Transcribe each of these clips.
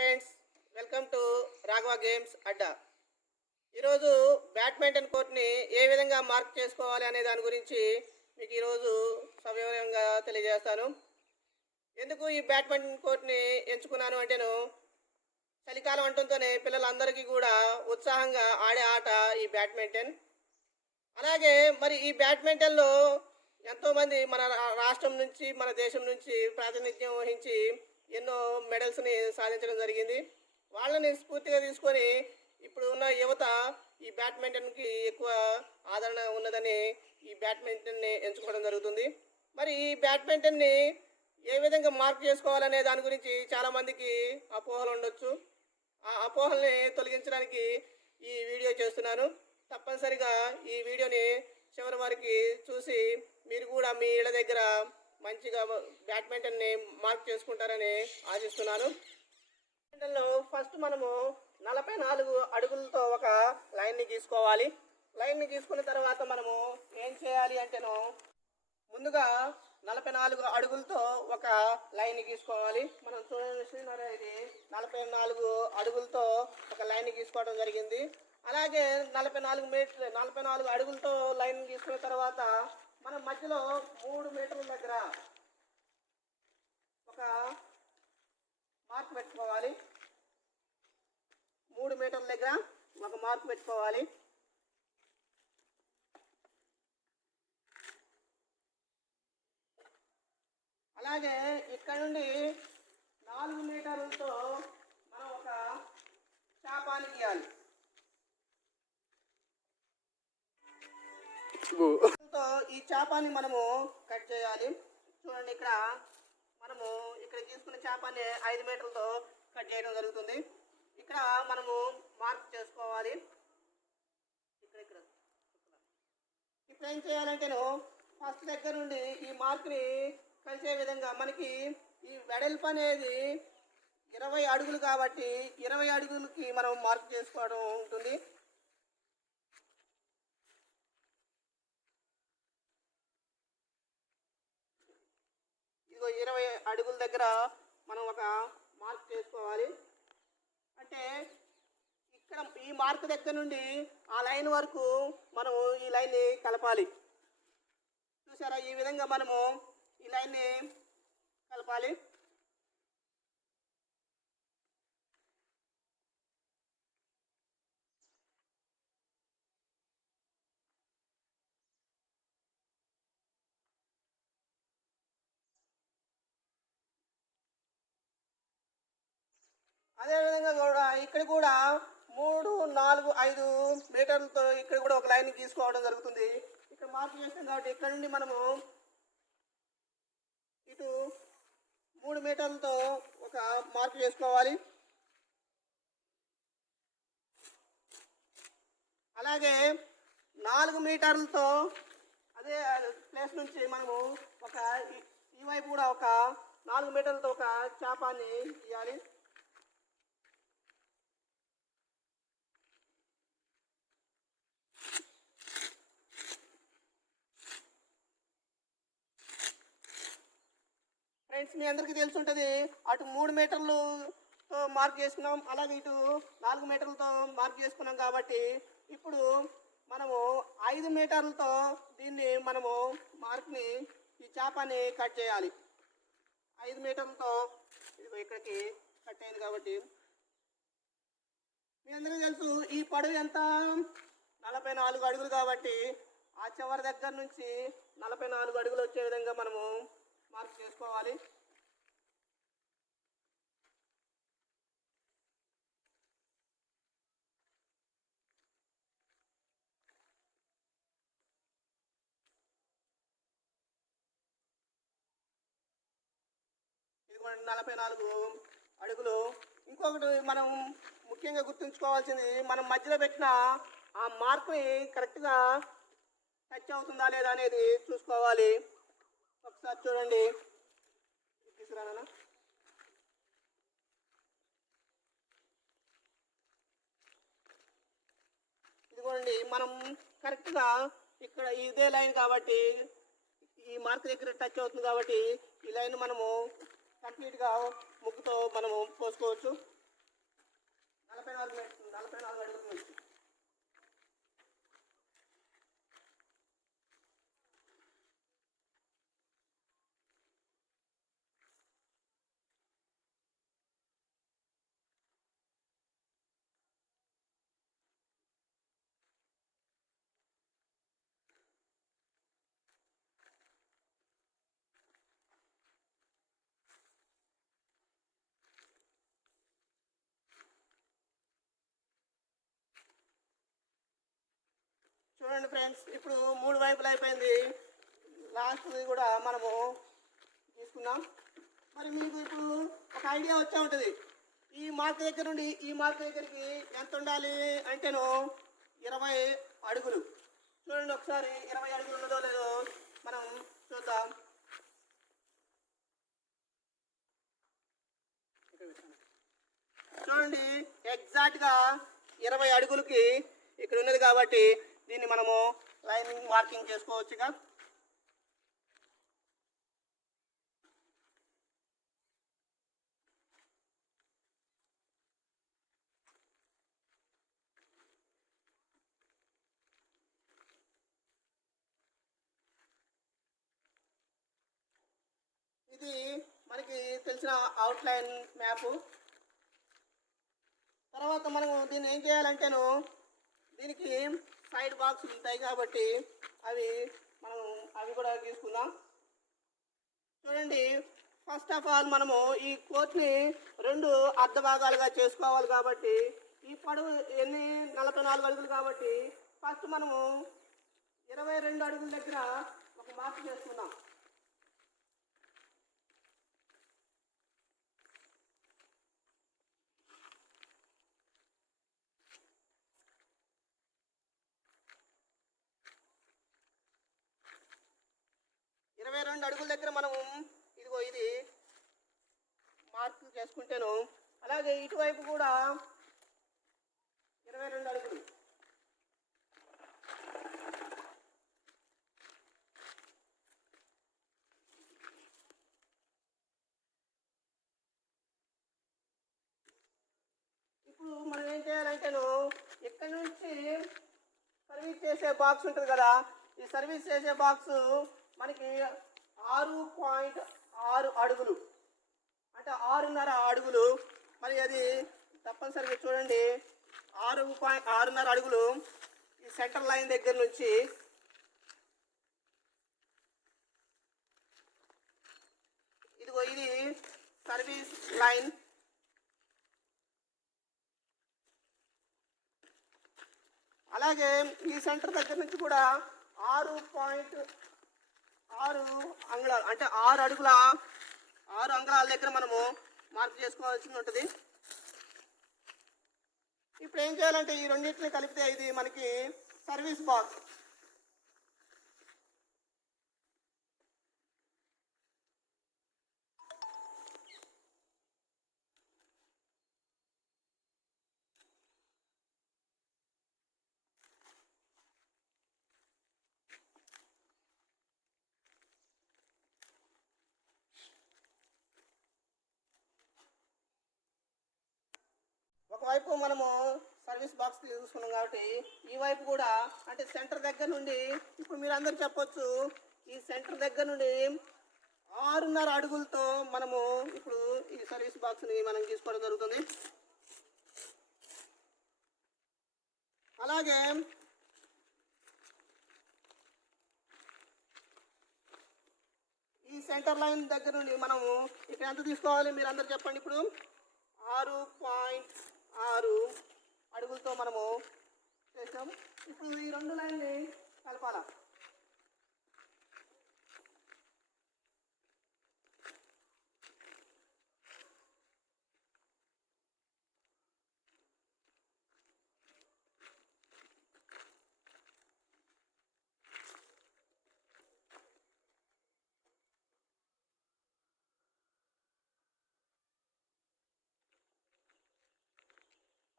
Friends, welcome to Raghava games Adda. ఈరోజు badminton కోర్ట్ని ఏ విధంగా mark చేసుకోవాలి అనే దాని గురించి మీకు ఈరోజు సవివరంగా తెలియజేస్తాను. ఎందుకు ఈ బ్యాడ్మింటన్ కోర్ట్ని ఎంచుకున్నాను అంటేను, చలికాలం అంటుంటేనే పిల్లలందరికీ కూడా ఉత్సాహంగా ఆడే ఆట ఈ బ్యాడ్మింటన్. అలాగే మరి ఈ బ్యాడ్మింటన్లో ఎంతోమంది మన రాష్ట్రం నుంచి, మన దేశం నుంచి ప్రాతినిధ్యం వహించి ఎన్నో మెడల్స్ని సాధించడం జరిగింది. వాళ్ళని స్ఫూర్తిగా తీసుకొని ఇప్పుడు ఉన్న యువత ఈ బ్యాడ్మింటన్కి ఎక్కువ ఆదరణ ఉన్నదని ఈ బ్యాడ్మింటన్ని ఎంచుకోవడం జరుగుతుంది. మరి ఈ బ్యాడ్మింటన్ని ఏ విధంగా మార్క్ చేసుకోవాలనే దాని గురించి చాలామందికి అపోహలు ఉండొచ్చు. ఆ అపోహల్ని తొలగించడానికి ఈ వీడియో చేస్తున్నాను. తప్పనిసరిగా ఈ వీడియోని చివరి వారికి చూసి మీరు కూడా మీ ఇళ్ళ దగ్గర మంచిగా బ్యాడ్మింటన్ని మార్క్ చేసుకుంటారని ఆశిస్తున్నాను. బ్యాడ్మింటన్లో ఫస్ట్ మనము 44 అడుగులతో ఒక లైన్ని గీసుకోవాలి. లైన్ని గీసుకున్న తర్వాత మనము ఏం చేయాలి అంటేను, ముందుగా 44 అడుగులతో ఒక లైన్ని గీసుకోవాలి. మనం చూడండి, ఇది 44 అడుగులతో ఒక లైన్ని గీసుకోవడం జరిగింది. అలాగే 44 అడుగులతో లైన్ గీసుకున్న తర్వాత మనం మధ్యలో 3 మీటర్ల దగ్గర ఒక మార్క్ పెట్టుకోవాలి. 3 మీటర్ల దగ్గర ఒక మార్క్ పెట్టుకోవాలి. అలాగే ఇక్కడ నుండి 4 మీటర్లతో మనం ఒక చాపాన్ని గీయాలి. ఈ చాపాన్ని మనము కట్ చేయాలి. చూడండి, ఇక్కడ మనము గీసుకున్న చాపాన్ని 5 మీటర్లతో కట్ చేయడం జరుగుతుంది. ఇక్కడ మనము మార్క్ చేసుకోవాలి. ఇప్పుడు ఏం చేయాలంటేను, ఫస్ట్ దగ్గర నుండి ఈ మార్క్ని కలిసే విధంగా మనకి ఈ వెడల్పు అనేది 20 అడుగులు కాబట్టి 20 అడుగులకి మనం మార్క్ చేసుకోవడం ఉంటుంది. ఇదిగో 20 అడుగుల దగ్గర మనం ఒక మార్క్ చేసుకోవాలి. అంటే ఇక్కడ ఈ మార్క్ దగ్గర నుండి ఆ లైన్ వరకు మనం ఈ లైన్ని కలపాలి. చూసారా, ఈ విధంగా మనము ఈ లైన్ని కలపాలి. అదేవిధంగా కూడా ఇక్కడ కూడా 3, 4, 5 మీటర్లతో ఇక్కడ కూడా ఒక లైన్ గీసుకోవడం జరుగుతుంది. ఇక్కడ మార్క్ చేస్తాం కాబట్టి ఇక్కడ నుండి మనము ఇటు 3 మీటర్లతో ఒక మార్క్ చేసుకోవాలి. అలాగే 4 మీటర్లతో అదే ప్లేస్ నుంచి మనము ఒక ఈ వైపు కూడా ఒక 4 మీటర్లతో ఒక చాపాన్ని గీయాలి. ఫ్రెండ్స్, మీ అందరికీ తెలిసి ఉంటుంది, అటు 3 మీటర్లతో మార్క్ చేసుకున్నాం, అలాగే ఇటు 4 మీటర్లతో మార్క్ చేసుకున్నాం. కాబట్టి ఇప్పుడు మనము 5 మీటర్లతో దీన్ని మనము మార్క్ని, ఈ చాపాన్ని కట్ చేయాలి. 5 మీటర్లతో ఇది ఇక్కడికి కట్ అయింది. కాబట్టి మీ అందరికీ తెలుసు, ఈ పొడవు ఎంత, 44 అడుగులు. కాబట్టి ఆ చివరి దగ్గర నుంచి 44 అడుగులు వచ్చే విధంగా మనము మార్క్ చేసుకోవాలి. ఇది కూడా 44 అడుగులు. ఇంకొకటి మనం ముఖ్యంగా గుర్తుంచుకోవాల్సింది, మనం మధ్యలో పెట్టిన ఆ మార్క్ని కరెక్ట్గా టచ్ అవుతుందా లేదా అనేది చూసుకోవాలి. ఒకసారి చూడండి, తీసుకురానా. ఇదిగోండి, మనం కరెక్ట్గా ఇక్కడ ఇదే లైన్ కాబట్టి ఈ మార్క్ దగ్గర టచ్ అవుతుంది. కాబట్టి ఈ లైన్ మనము కంప్లీట్గా ముగ్గుతో మనము పోసుకోవచ్చు. చూడండి ఫ్రెండ్స్, ఇప్పుడు 3 వైపులు అయిపోయింది. లాస్ట్ది కూడా మనము తీసుకున్నాం. మరి మీకు ఇప్పుడు ఒక ఐడియా వచ్చే ఉంటుంది, ఈ మార్క్ దగ్గర నుండి ఈ మార్క్ దగ్గరికి ఎంత ఉండాలి అంటేను 20 అడుగులు. చూడండి ఒకసారి 20 అడుగులు ఉన్నదో లేదో మనం చూద్దాం. చూడండి ఎగ్జాక్ట్గా 20 అడుగులకి ఇక్కడ ఉన్నది కాబట్టి దీన్ని మనము లైనింగ్ మార్కింగ్ చేసుకోవచ్చుగా. ఇది మనకి తెలిసిన అవుట్లైన్ మ్యాపు. తర్వాత మనం దీన్ని ఏం చేయాలంటేను దీనికి సైడ్ బాక్సులు ఉంటాయి కాబట్టి అవి కూడా గీసుకుందాం. చూడండి, ఫస్ట్ ఆఫ్ ఆల్ మనము ఈ కోట్ని 2 అర్ధ భాగాలుగా చేసుకోవాలి కాబట్టి ఈ పొడవు 44 అడుగులు కాబట్టి ఫస్ట్ మనము 22 అడుగుల దగ్గర ఒక మార్క్ చేసుకుందాం. అడుగుల దగ్గర మనం ఇది మార్క్ చేసుకుంటేను, అలాగే ఇటువైపు కూడా 22 అడుగులు. ఇప్పుడు మనం ఏం చేయాలంటేను ఇక్కడ నుంచి సర్వీస్ చేసే బాక్స్ ఉంటుంది కదా, ఈ సర్వీస్ చేసే బాక్స్ మనకి 6.6 అడుగులు అంటే 6.5 అడుగులు. మరి అది తప్పనిసరిగా చూడండి, 6.6 అడుగులు ఈ సెంటర్ లైన్ దగ్గర నుంచి ఇది సర్వీస్ లైన్. అలాగే ఈ సెంటర్ దగ్గర నుంచి కూడా 6.6 అంగుళాలు అంటే 6 అంగుళాల దగ్గర మనము మార్క్ చేసుకోవాల్సి ఉంటుంది. ఇప్పుడు ఏం చేయాలంటే ఈ రెండింటిని కలిపితే ఇది మనకి సర్వీస్ బాక్స్. ఒకవైపు మనము సర్వీస్ బాక్స్ తీసుకున్నాం కాబట్టి ఈ వైపు కూడా అంటే సెంటర్ దగ్గర నుండి ఇప్పుడు మీరు అందరూ చెప్పొచ్చు, ఈ సెంటర్ దగ్గర నుండి 6.5 అడుగులతో మనము ఇప్పుడు ఈ సర్వీస్ బాక్స్ని మనం తీసుకోవడం జరుగుతుంది. అలాగే ఈ సెంటర్ లైన్ దగ్గర నుండి మనము ఇక్కడ ఎంత తీసుకోవాలి మీరు అందరు చెప్పండి. ఇప్పుడు 6.6 అడుగులతో మనము చేసాం. ఇప్పుడు ఈ 2 లైన్ని కలపాలా.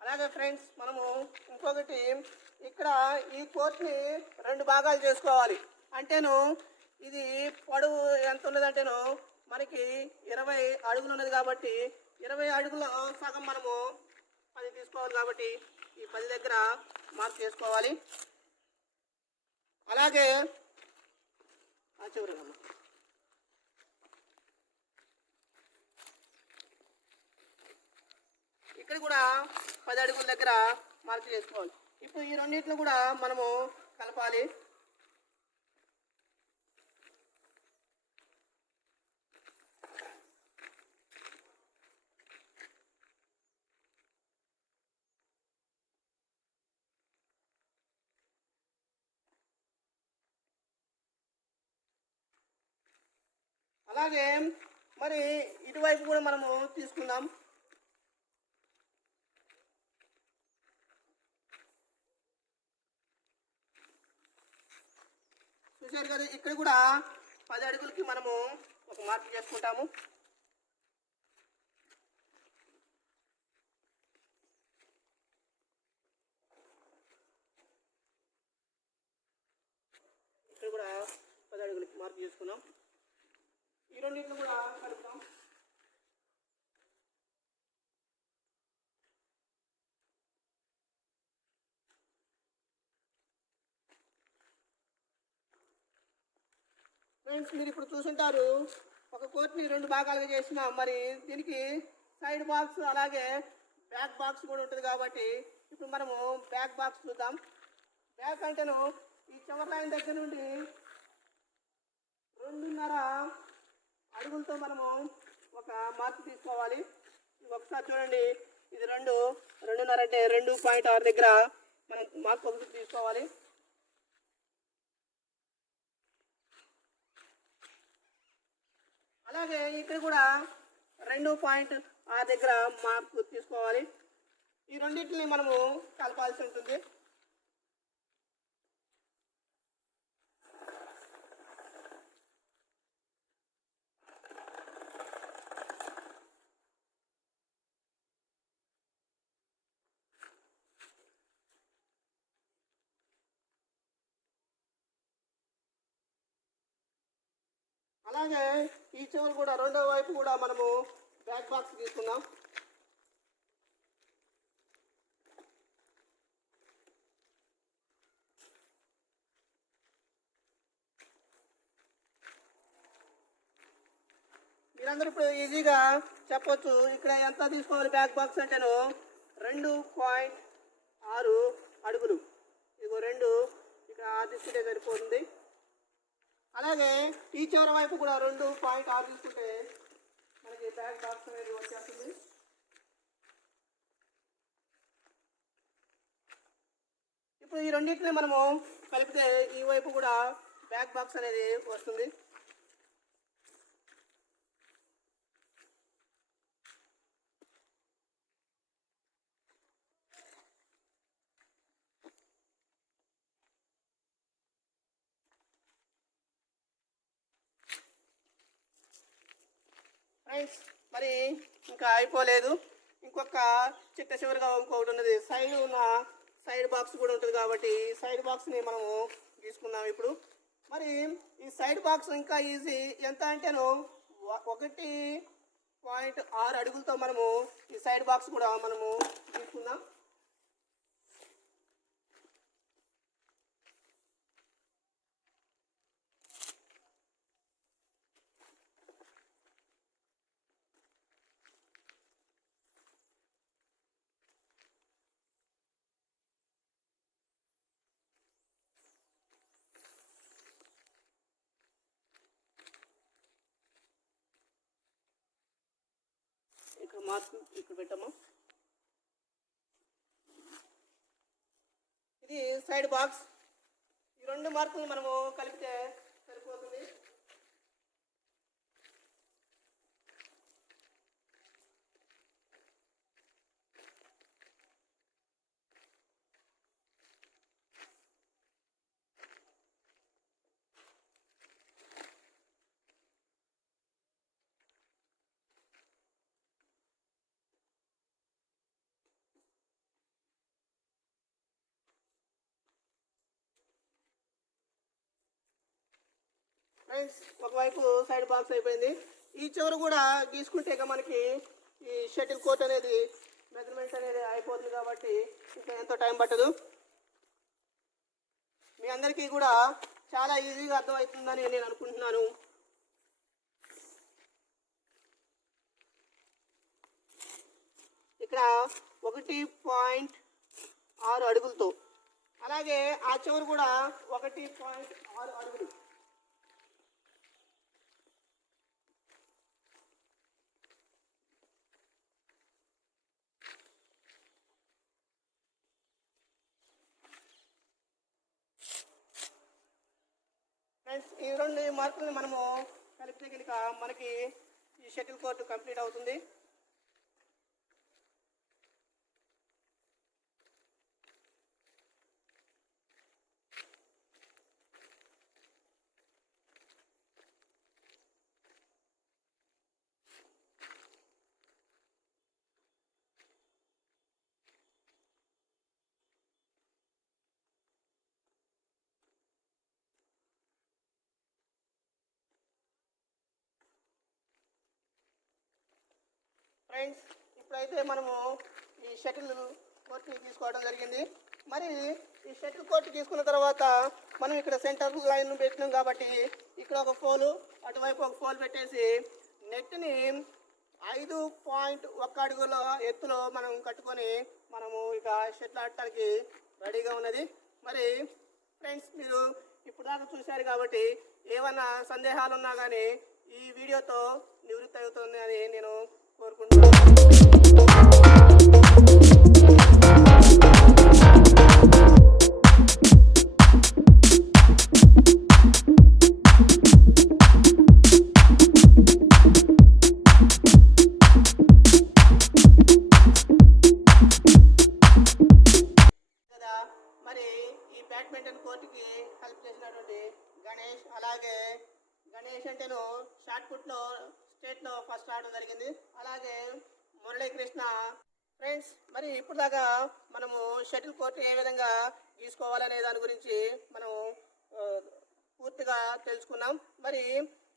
అలాగే ఫ్రెండ్స్, మనము ఇంకొకటి ఇక్కడ ఈ కోట్ని 2 భాగాలు చేసుకోవాలి. అంటేను ఇది పొడవు ఎంత ఉన్నదంటేను మనకి 20 అడుగులు ఉన్నది కాబట్టి 20 అడుగుల సగం మనము 10 తీసుకోవాలి కాబట్టి ఈ 10 దగ్గర మార్క్ చేసుకోవాలి. అలాగే చివరిగా ఇక్కడ కూడా 10 అడుగుల దగ్గర మార్క్ చేసుకోవాలి. ఇప్పుడు ఈ రెండింటిని కూడా మనము కలపాలి. అలాగే మరి ఇటువైపు కూడా మనము తీసుకుందాం. చూశారు కదా, ఇక్కడ కూడా 10 అడుగులకి మనము ఒక మార్క్ చేసుకుంటాము. ఇక్కడ కూడా 10 అడుగులకి మార్క్ చేసుకున్నాం. ఈ రెండింటిని కూడా కలుపుతాం. ఫ్రెండ్స్, మీరు ఇప్పుడు చూసుంటారు, ఒక కోర్ట్ని 2 భాగాలుగా చేసినాం. మరి దీనికి సైడ్ బాక్స్ అలాగే బ్యాక్ బాక్స్ కూడా ఉంటుంది. కాబట్టి ఇప్పుడు మనము బ్యాక్ బాక్స్ చూద్దాం. బ్యాక్ అంటేను ఈ చివరి లైన్ దగ్గర నుండి 2.5 అడుగులతో మనము ఒక మార్క్ తీసుకోవాలి. ఒకసారి చూడండి, ఇది 2.5 అంటే 2.6 దగ్గర మనం మార్క్ ఒకటి తీసుకోవాలి. అలాగే ఇక్కడ కూడా 2.6 దగ్గర మార్క్ తీసుకోవాలి. ఈ రెండింటిని మనము కలపాల్సి ఉంటుంది. అలాగే ఈ చివరి కూడా రెండో వైపు కూడా మనము బ్యాక్ బాక్స్ తీసుకుందాం. మీరందరూ ఇప్పుడు ఈజీగా చెప్పొచ్చు, ఇక్కడ ఎంత తీసుకోవాలి బ్యాక్ బాక్స్ అంటేను 2.6 అడుగులు. ఇదిగో 2 ఇక్కడ 6 తీసుకుంటే సరిపోతుంది. అలాగే ఈ చివరి వైపు కూడా 2.6 తీసుకుంటే మనకి బ్యాక్ బాక్స్ అనేది వచ్చేస్తుంది. ఇప్పుడు ఈ రెండింటిని మనము కలిపితే ఈ వైపు కూడా బ్యాక్ బాక్స్ అనేది వస్తుంది. ఫ్రెండ్స్, మరి ఇంకా అయిపోలేదు. ఇంకొక చిట్ట చివరిగా ఇంకొకటి ఉన్నది. సైడ్ బాక్స్ కూడా ఉంటుంది. కాబట్టి సైడ్ బాక్స్ని మనము తీసుకుందాం ఇప్పుడు. మరి ఈ సైడ్ బాక్స్ ఇంకా ఈజీ. ఎంత అంటేను 1.6 అడుగులతో మనము ఈ సైడ్ బాక్స్ కూడా మనము తీసుకుందాం. ఇక్కడ మార్క్ ఇక్కడ పెట్టాము. ఇది సైడ్ బాక్స్. ఈ 2 మార్కులు మనము కలిపితే సరిపోతుంది. ఫ్రెండ్స్, ఒకవైపు సైడ్ బాక్స్ అయిపోయింది. ఈ చివరు కూడా గీసుకుంటే ఇక మనకి ఈ షటిల్ కోర్ట్ అనేది మెజర్మెంట్ అనేది అయిపోతుంది. కాబట్టి ఇంకా ఎంతో టైం పట్టదు. మీ అందరికీ కూడా చాలా ఈజీగా అర్థమవుతుందని నేను అనుకుంటున్నాను. ఇక్కడ 1.6 అడుగులతో, అలాగే ఆ చివరు కూడా 1.6 అడుగులు. ఫ్రెండ్స్, ఈ 2 మార్కులను మనము కలిపితే కనుక మనకి ఈ షటిల్ కోర్టు కంప్లీట్ అవుతుంది. ఫ్రెండ్స్, ఇప్పుడైతే మనము ఈ షటిల్ కోర్ట్ని తీసుకోవడం జరిగింది. మరి ఈ షటిల్ కోర్ట్ తీసుకున్న తర్వాత మనం ఇక్కడ సెంటర్ లైన్ పెట్టినాం కాబట్టి ఇక్కడ ఒక పోలు, అటువైపు ఒక పోల్ పెట్టేసి నెట్ని 5.1 అడుగుల ఎత్తులో మనం కట్టుకొని మనము ఇక షటిల్ ఆడటానికి రెడీగా ఉన్నది. మరి ఫ్రెండ్స్, మీరు ఇప్పుడు దాకా చూశారు కాబట్టి ఏమన్నా సందేహాలు ఉన్నా కానీ ఈ వీడియోతో నివృత్తి అవుతుంది అని నేను కోరుకుంటున్నాను. కదా, మరి ఈ బ్యాడ్మింటన్ కోర్టుకి హెల్ప్ చేసినటువంటి గణేష్, అలాగే గణేష్ అంటేను షార్ట్ పుట్లో స్టేట్లో ఫస్ట్ రావడం జరిగింది. అలాగే మురళీకృష్ణ. ఫ్రెండ్స్, మరి ఇప్పుడు దాకా మనము షటిల్ కోర్టు ఏ విధంగా గీసుకోవాలనే దాని గురించి మనం పూర్తిగా తెలుసుకున్నాం. మరి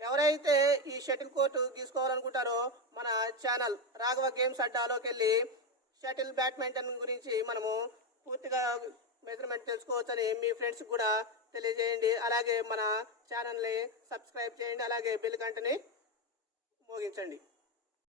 ఎవరైతే ఈ షటిల్ కోర్టు గీసుకోవాలనుకుంటారో మన ఛానల్ రాఘవ గేమ్స్ అడ్డాలోకి వెళ్ళి షటిల్ బ్యాడ్మింటన్ గురించి మనము పూర్తిగా మెజర్మెంట్ తెలుసుకోవచ్చని మీ ఫ్రెండ్స్కి కూడా తెలియజేయండి. అలాగే మన ఛానల్ని సబ్స్క్రైబ్ చేయండి, అలాగే బెల్ గంటని మోగించండి.